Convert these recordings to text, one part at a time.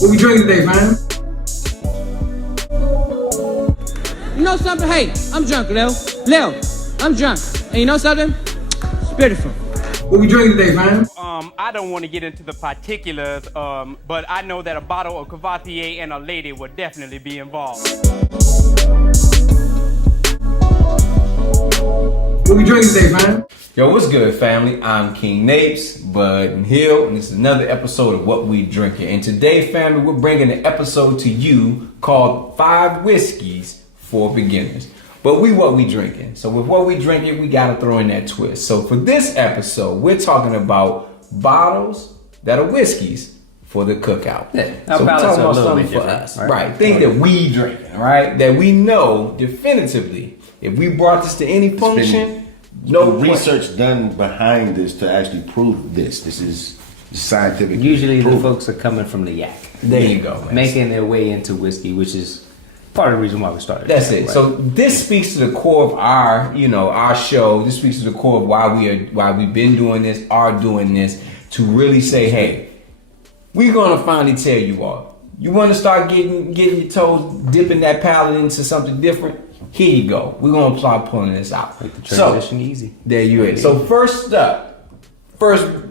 What we drinking today, man? You know something? Hey, I'm drunk, Lil. I'm drunk. And you know something? It's beautiful. What we drinking today, man? I don't want to get into the particulars, but I know that a bottle of Cavatier and a lady would definitely be involved. What we drinking today, man? Yo, what's good, family? I'm King Napes, Bud and Hill, and this is another episode of What We Drinking. And today, family, we're bringing an episode to you called 5 Whiskeys for Beginners. But what we drinking? So with what we drinking, we gotta throw in that twist. So for this episode, we're talking about bottles that are whiskeys for the cookout. Yeah, so we're talking about something for us, right? Things that we drinking, right? That we know definitively. If we brought this to any function, no research done behind this to actually prove this. This is scientific. Usually proof. the folks are coming from the yak. There you go, man. Making their way into whiskey, which is part of the reason why we started. That's it. Right? So this speaks to the core of our show. This speaks to the core of why we've been doing this, are doing this, to really say, hey, we're gonna finally tell you all. You want to start getting your toes, dipping that palate into something different? Here you go. We're gonna start pulling this out. Make the transition easy. There you is. So first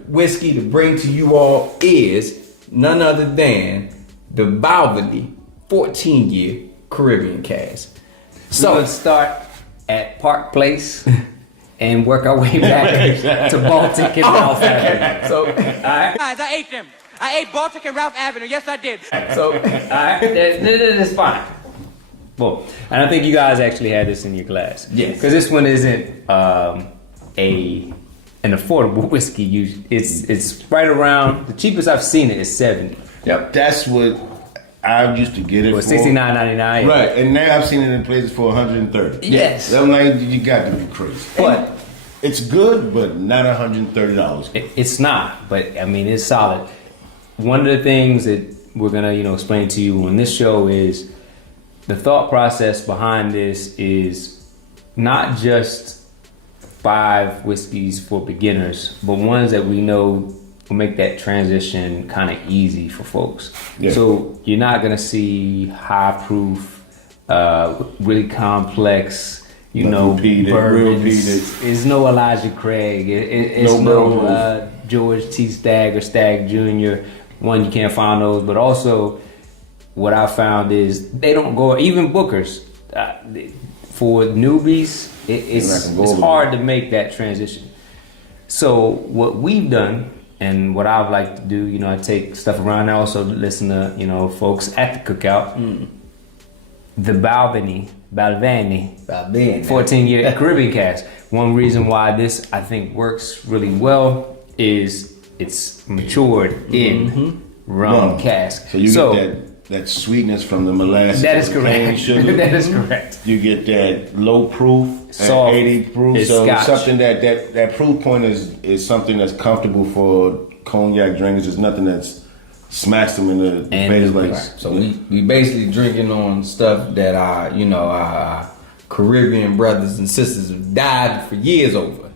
whiskey to bring to you all is none other than the Balvenie 14-year Caribbean cask. So let's start at Park Place and work our way back to Baltic and Ralph Avenue. So, Guys, I ate them. I ate Baltic and Ralph Avenue. Yes, I did. so That's fine. Well, and I think you guys actually had this in your glass. Yes. Because this one isn't an affordable whiskey. It's right around, the cheapest I've seen it is 70. Yep, that's what I used to get it Or for. $69.99. Right, and now I've seen it in places for 130. Yes. I'm like, you got to be crazy. But It's good, but not $130. it's not. But I mean, it's solid. One of the things that we're gonna, explain to you on this show is the thought process behind this is not just 5 whiskeys for beginners, but ones that we know will make that transition kind of easy for folks. Yeah. So you're not gonna see high proof, really complex, Repeated, bourbons. repeated. It's no Elijah Craig. It's no George T. Stagg or Stagg Jr. One, you can't find those, but also what I found is they don't go, even Bookers, for newbies, it's hard to make that transition. So what we've done, and what I've liked to do, I take stuff around. I also listen to, folks at the cookout. The Balvenie 14-year Caribbean cask. One reason why this, I think, works really well is it's matured in rum cask. So you get that sweetness from the molasses. That is cane correct. sugar. That is correct. You get that low proof, Soft. 80 proof. It's So Scotch. something that proof point is something that's comfortable for cognac drinkers. It's nothing that's smashed them in the face like. So we basically drinking on stuff that our Caribbean brothers and sisters have died for years over,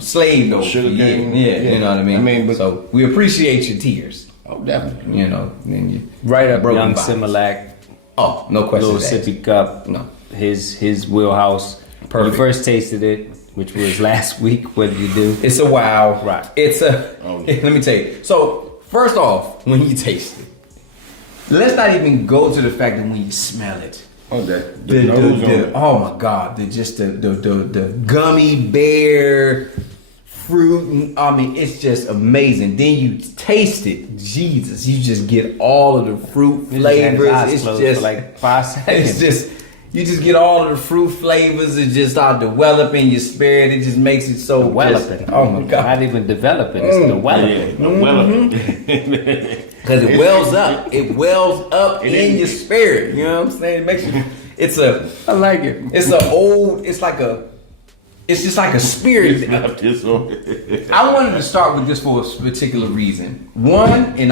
slaved over for Sugar years. cane, Yeah, yeah. you know what I mean? But so we appreciate your tears. Oh, definitely. And you Right up broken Young bottles. Similac, Oh, no question. little sippy cup. No. His wheelhouse. When Perfect. you first tasted it, which was last week, what did you do? It's a wow. Right. It's a. Oh, yeah. Let me tell you. So first off, when you taste it, let's not even go to the fact that when you smell it. Oh, the nose on it. Oh my God! The gummy bear fruit. It's just amazing. Then you taste it. Jesus, you just get all of the fruit flavors. It's for just like 5 seconds. It's just. You just get all of the fruit flavors. It just start developing your spirit. It just makes it so Developing. Oh my God! Not even developing. It's developing. Because it wells up. It wells up in your spirit. You know what I'm saying? It makes you. I like it. It's just like a spirit. I wanted to start with this for a particular reason. One, and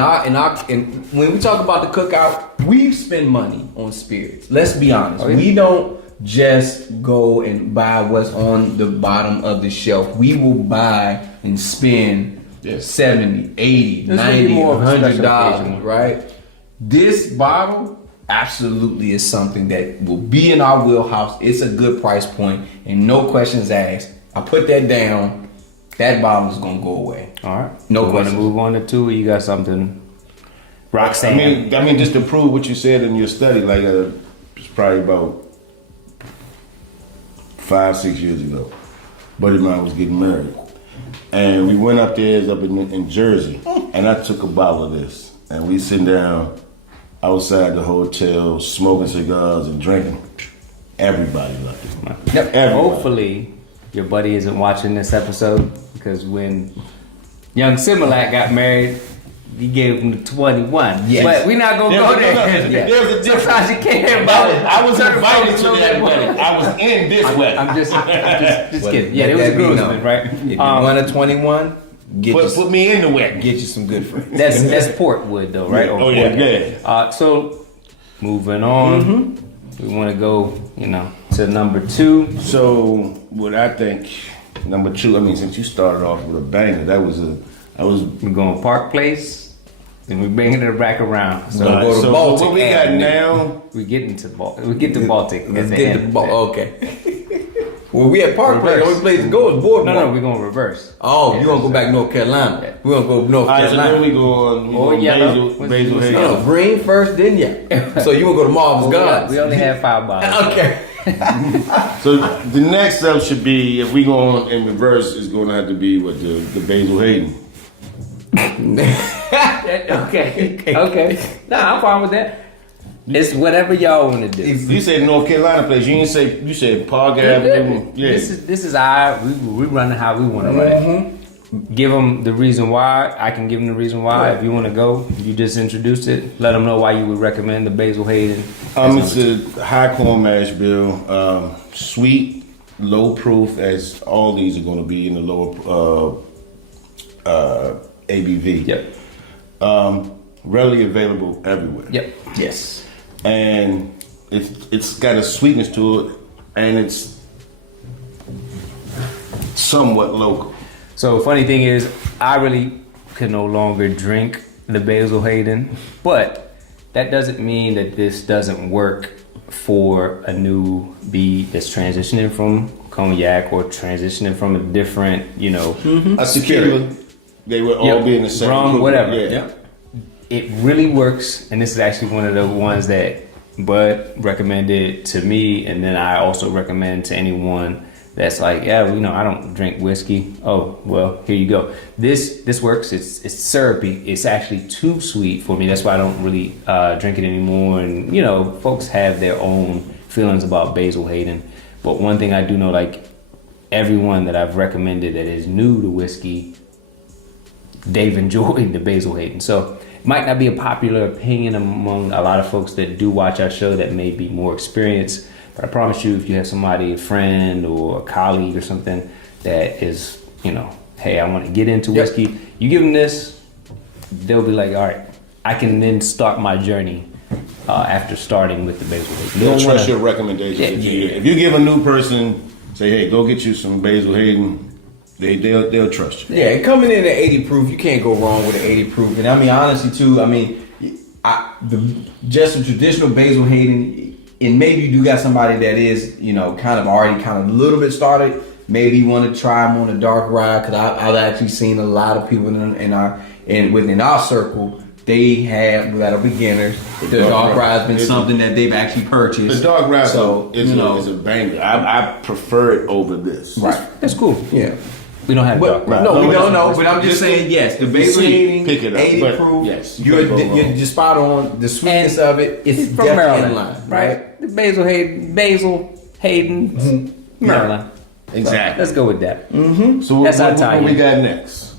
when we talk about the cookout, we spend money on spirits. Let's be honest. We don't just go and buy what's on the bottom of the shelf. We will buy and spend $70, $80, This would be $90, more of a special occasion $100, one. right? this bottle absolutely is something that will be in our wheelhouse. It's a good price point, and no questions asked. I put that down. That bottle is gonna go away. All right. No We're gonna questions. move on to 2. You got something, Roxanne? I mean, just to prove what you said in your study, like it's probably about 5-6 years ago. Buddy of mine was getting married, and we went up there up in Jersey, and I took a bottle of this, and we sitting down outside the hotel smoking cigars and drinking. Everybody loved it. Yep. Everybody. Hopefully, your buddy isn't watching this episode, because when young Similac got married, he gave him the 21. Yes. But we're not gonna go there. There's a difference. Sometimes you can't hear about it. I was invited to that wedding. I was in this wedding. I'm just Well, kidding. Yeah, let it was a that be groomsman, known. right? If you want a 21, Put me in the wedding. get you some good friends. That's Portwood though, right? Oh, yeah, yeah. So moving on, we want to go, to number 2. So what I think, number 2. I mean, since you started off with a banger, We're going Park Place, and we're bringing it back around. So Go to so Baltic what we got Avenue. now? we get into we get to Baltic. Let's at the get end. the ball. Okay. Well, we at Park Place. The Reverse. only place to go is Boardwalk. No, we're going reverse. Oh, you want to go back North Carolina? We're gonna go North All right, so Carolina. then we go on. We Or go on yellow. Basil What's- Hayes. No, green first, then yeah. So you want to go to Marvin's Gardens? We only have 5 bottles. Okay. So the next up should be, if we go on in reverse, it's going to have to be the Basil Hayden. Okay. Nah, I'm fine with that. It's whatever y'all want to do. You said North Carolina place. You didn't say. You said Park Avenue. Yeah. This is we run it how we want to run it. Give them the reason why. I can give them the reason why. If you want to go, you just introduced it. Let them know why you would recommend the Basil Hayden. It's a high corn mash bill, sweet, low proof, as all these are going to be in the lower ABV. Yep. Readily available everywhere. Yep. Yes. And it's got a sweetness to it, and it's somewhat local. So funny thing is, I really could no longer drink the Basil Hayden, but that doesn't mean that this doesn't work for a newbie that's transitioning from cognac or transitioning from a different, A tequila, they would all be in the same rum, group. whatever. Yeah. It really works, and this is actually one of the ones that Bud recommended to me, and then I also recommend to anyone that's like, I don't drink whiskey. Oh, well, here you go. This works. It's syrupy. It's actually too sweet for me. That's why I don't really drink it anymore. And folks have their own feelings about Basil Hayden. But one thing I do know, like everyone that I've recommended that is new to whiskey, they've enjoyed the Basil Hayden. So it might not be a popular opinion among a lot of folks that do watch our show that may be more experienced. But I promise you, if you have somebody, a friend or a colleague or something that is, hey, I want to get into whiskey, you give them this, they'll be like, all right, I can then start my journey after starting with the Basil Hayden. They'll trust your recommendations. If you give a new person, say, hey, go get you some Basil Hayden, they'll trust you. Yeah, and coming in at 80 proof, you can't go wrong with an 80 proof. And I mean, honestly, too, just a traditional Basil Hayden, and maybe you do got somebody that is, kind of a little bit started. Maybe you want to try them on a dark rye, because I've actually seen a lot of people within our circle. That are beginners. The dark rye has been something that they've actually purchased. The dark rye is a banger. I prefer it over this. Right. That's cool. Yeah. We don't have dark rye. No, we No, don't know. it's- But I'm just saying, yes, the Basil Hayden, pick it up, 80 but proof. yes, you you're can't go wrong. just spot on. The sweetness of it is From definitely Maryland, in line, right? The Basil Hayden, Maryland. Exactly. Let's go with that. So That's our what tie-in. we got next?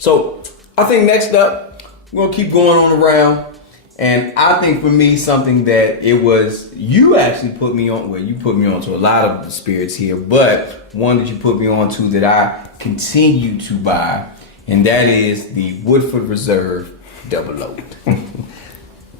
So I think next up, we're gonna keep going on around. And I think for me, something that you actually put me on. Well, you put me on to a lot of the spirits here, but one that you put me on to that I continue to buy, and that is the Woodford Reserve Double Oaked.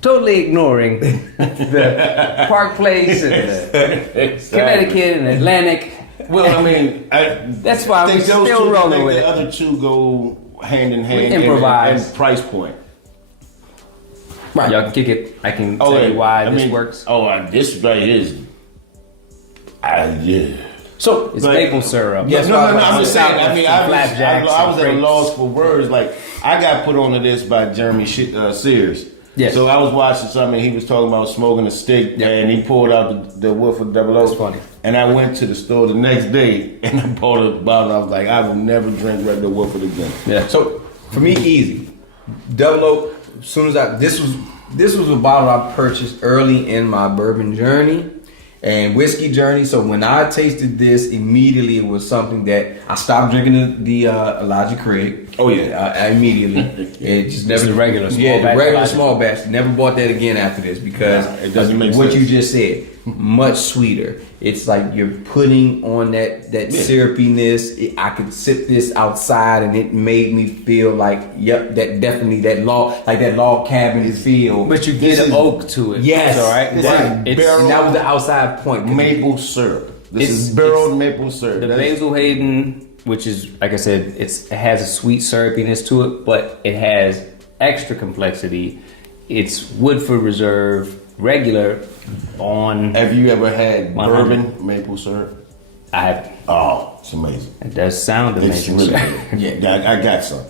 Totally ignoring the Park Place and the Connecticut and Atlantic. Well, I mean, That's why we're still rolling with the it. other two go hand in hand improvise. and price point. Right. Y'all can kick it. I can tell you why this works. This right here is. Yeah. So It's maple syrup. Yes, No, I'm just saying. I mean, I flapjacks was and at a grapes. loss for words. Like, I got put onto this by Jeremy Sears. Yes. So I was watching something. He was talking about smoking a stick, and he pulled out the wood for Double O. That's funny. And I went to the store the next day, and I bought a bottle. I was like, I will never drink regular Woodford again. Yeah. So for me, easy. Double O. As soon as this was a bottle I purchased early in my bourbon journey and whiskey journey. So when I tasted this, immediately it was something that I stopped drinking the Elijah Craig. Oh, yeah. I immediately. It just never the regular small yeah, batch the regular Elijah. small batch. Never bought that again after this because It doesn't make what sense. you just said. Much sweeter. It's like you're putting on that syrupiness. I could sip this outside, and it made me feel like, yep, that definitely that log cabin feel. But you get an oak to it. Yes, All right. And that was the outside point. Maple syrup. This It's- is barreled maple syrup. The That's- Basil Hayden, which is like I said, it has a sweet syrupiness to it, but it has extra complexity. It's Woodford Reserve regular on. Have you ever had 100. bourbon maple syrup? I have. Oh, it's amazing. It does sound It's amazing. really good. Yeah, I got some.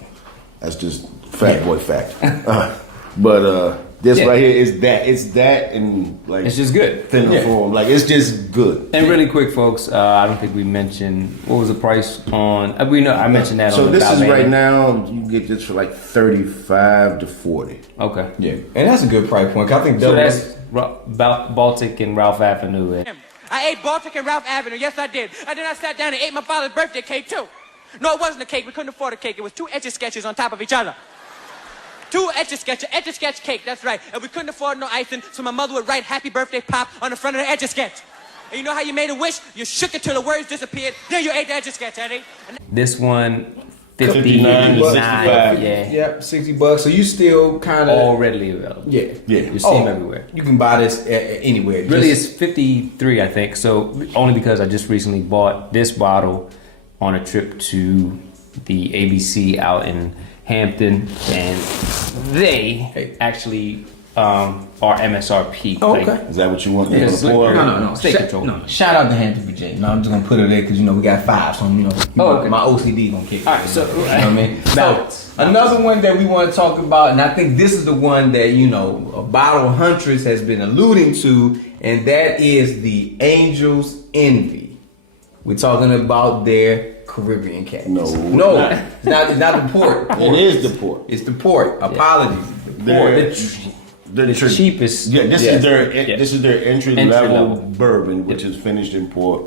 That's just fat boy fact. But this Yeah. right here is that. It's that in like It's just good. thinner Yeah. form. Like it's just good. And really quick, folks, I don't think we mentioned what was the price on. We know I mentioned that. So on the this is Balmain. right now. You can get this for like 35 to 40. Okay. Yeah, and that's a good price point. 'Cause I think So double. that's Baltic and Ralph Avenue. I ate Baltic and Ralph Avenue. Yes, I did. And then I sat down and ate my father's birthday cake, too. No, it wasn't a cake. We couldn't afford a cake. It was two Etch-a-Sketches on top of each other. Two Etch-a-Sketch cake, that's right. And we couldn't afford no icing, so my mother would write Happy Birthday Pop on the front of the Etch-a-Sketch. And you know how you made a wish? You shook it till the words disappeared. Then you ate the Etch-a-Sketch, Eddie. This one, 59 to 59, 65. yeah. Yep, $60. So you still kind of All readily available. yeah. Yeah. You see them everywhere. You can buy this anywhere. Really, Just- it's 53, I think. So only because I just recently bought this bottle on a trip to the ABC out in Hampton, and they actually are MSRP. Oh, Like, okay. Is that what you want? Yes, Before- No. State control. No. Shout out to Hampton, Virginia. No, I'm just gonna put it there because we got 5, so Oh, okay. my OCD gonna kick. All in. right, so- you know what I mean. Balance. So another one that we want to talk about, and I think this is the one that a Bottle Huntress has been alluding to, and that is the Angel's Envy. We're talking about their Caribbean cats. No, it's not. It's not the port. It is the port. It's the port. Apologies. The port. The cheapest. Yeah, this Yeah. is their Yeah. this is their entry Entry level level. bourbon, which is finished in port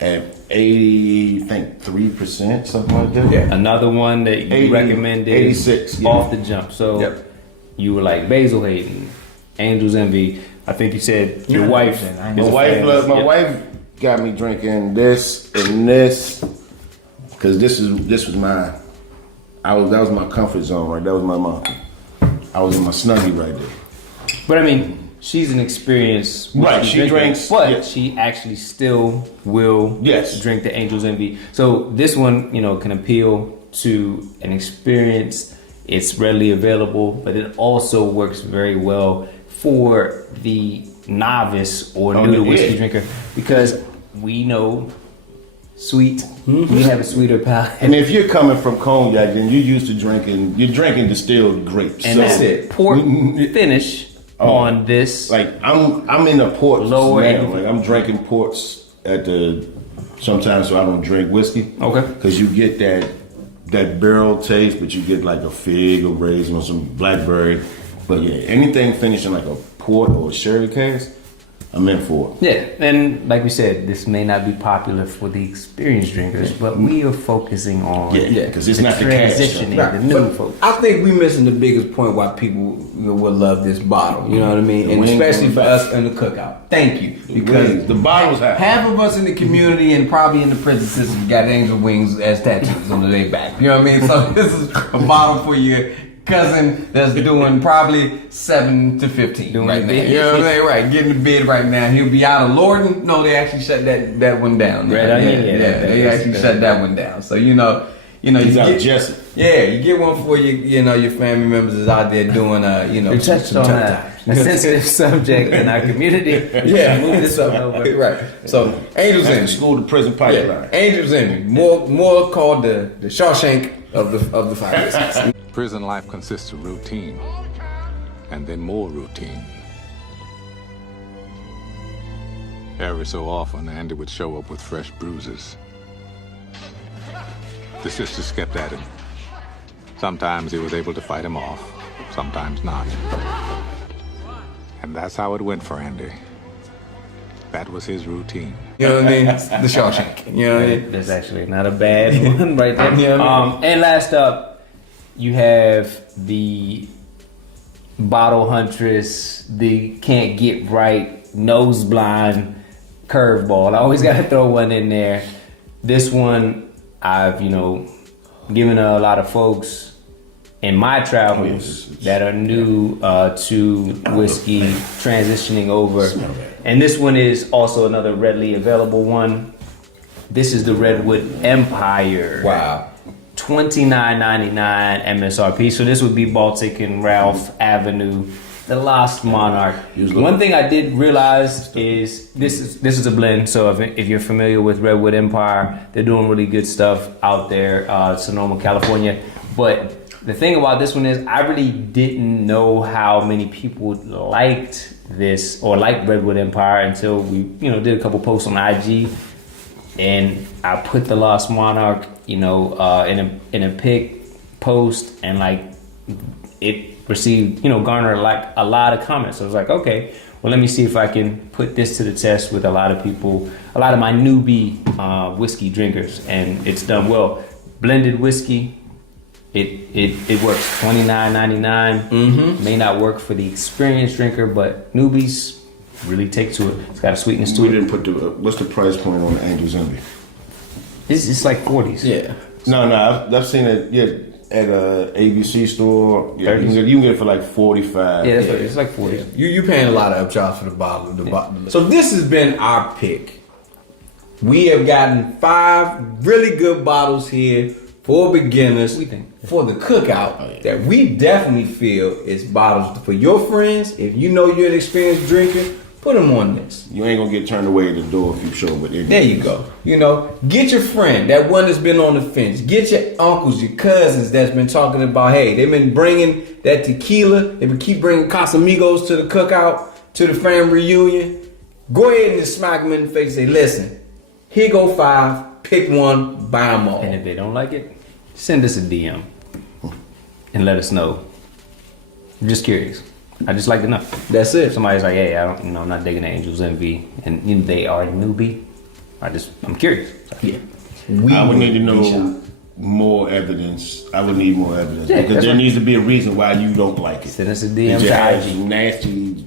at 80, I think 3%, something like that. Yeah. Another one that you 80, recommended 86, yeah. off the jump. So Yep. you were like Basil Hayden, Angel's Envy. I think you said your wife. My is a wife, fan. my Yeah. wife got me drinking this and this because this was my. That was my comfort zone, right? That was my mom. I was in my snuggie right there. But I mean, she's an experienced Right, whiskey she drinker, drinks- but yeah. she actually still will Yes. drink the Angel's Envy. So this one, can appeal to an experience. It's readily available, but it also works very well for the novice or new to whiskey yeah. drinker because we know sweet. We have a sweeter palate. And if you're coming from cognac, then you're used to you're drinking distilled grapes. And So, that's it. Port finish on this. Like I'm in the port Lower now. end. Like I'm drinking ports sometimes, so I don't drink whiskey. Okay. Because you get that barrel taste, but you get like a fig or raisin or some blackberry. But yeah, anything finished in like a port or a sherry cask, I'm in for it. Yeah, and like we said, this may not be popular for the experienced drinkers, but we are focusing on Yeah, because it's not the cask. transitioning, stuff. the new folks. I think we missing the biggest point why people will love this bottle. You know what I mean? The And wings especially on for the us in the cookout. Thank you. Because The bottles have. half of us in the community and probably in the prison system got angel wings as tattoos on their back. You know what I mean? So this is a bottle for your cousin that's doing probably 7 to 15 Doing right the now. bid. You know what I'm saying? Right, getting the bid right now. He'll be out of Lorden. No, they actually shut that one down. Red Onion? Yeah, they actually shut that one down. So You know, He's you out get, Jesse. yeah, you get one for your family members is out there doing you know, We touched some on tough a times. sensitive subject in our community. Yeah, Move this so, one over. right. So Angels That's the Envy. school to prison Yeah, pipeline. Angels Envy. More called the Shawshank of the five whiskeys. Prison life consists of routine, and then more routine. Every so often, Andy would show up with fresh bruises. The sisters kept at him. Sometimes he was able to fight him off, sometimes not. And that's how it went for Andy. That was his routine. You know what I mean? The Shawshank. You know what I mean? That's actually not a bad one right there. You know what I mean? And last up, you have the bottle huntress, the can't get right, nose blind curveball. I always got to throw one in there. This one, I've, given a lot of folks in my travels that are new to whiskey, transitioning over. And this one is also another readily available one. This is the Redwood Empire. Wow. $29.99 MSRP. So this would be Baltic and Ralph Avenue, the Lost Monarch. One thing I did realize is this is a blend. So if you're familiar with Redwood Empire, they're doing really good stuff out there, Sonoma, California. But the thing about this one is I really didn't know how many people liked this or liked Redwood Empire until we did a couple posts on IG, and I put the Lost Monarch in a pic post, and it received garnered a lot of comments. So I was like, okay, well, let me see if I can put this to the test with a lot of people, a lot of my newbie whiskey drinkers, and it's done well. Blended whiskey. It works. $29.99. May not work for the experienced drinker, but newbies really take to it. It's got a sweetness to We it. didn't put what's the price point on Angels Envy? It's like 40s. Yeah. No, I've seen it. Yeah, at a ABC store. Yeah, you 30s. can get it for like 45. Yeah, it's like 40s. You paying a lot of upcharge for the bottle. So this has been our pick. We have gotten 5 really good bottles here for beginners, We think. for the cookout, that we definitely feel is bottles for your friends. If you know you're an experienced drinker, put them on this. You ain't gonna get turned away at the door if you show up with ignorance. There you go. Get your friend, that one that's been on the fence. Get your uncles, your cousins that's been talking about, hey, they've been bringing that tequila. They've been keep bringing Casamigos to the cookout, to the family reunion. Go ahead and just smack them in the face and say, listen, here go 5, pick one, buy them all. And if they don't like it, send us a DM and let us know. I'm just curious. I just like to know. That's it. If somebody's like, hey, I'm not digging the Angels Envy, and they are a newbie, I'm curious. Yeah. I would need to know more evidence. I would need more evidence Yeah, because that's there right. needs to be a reason why you don't like it. Send us a Did DM you to have IG. nasty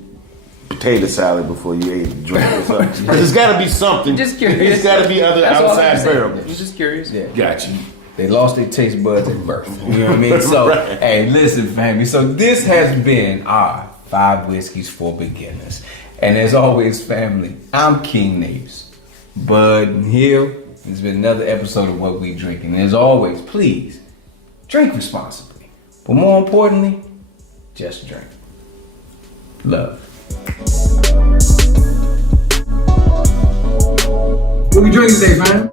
potato salad before you ate the drink or something? There's got to be something. Just curious. There's got to be other That's all I'm outside saying. variables. I'm just curious. Yeah. Gotcha. They lost their taste buds at birth. You know what I mean? So, hey, listen, family. So this has been our 5 whiskeys for beginners. And as always, family, I'm King Napes. Bud and Hill. It's been another episode of What We Drinking. And as always, please, drink responsibly. But more importantly, just drink. Love. What we drinking today, man?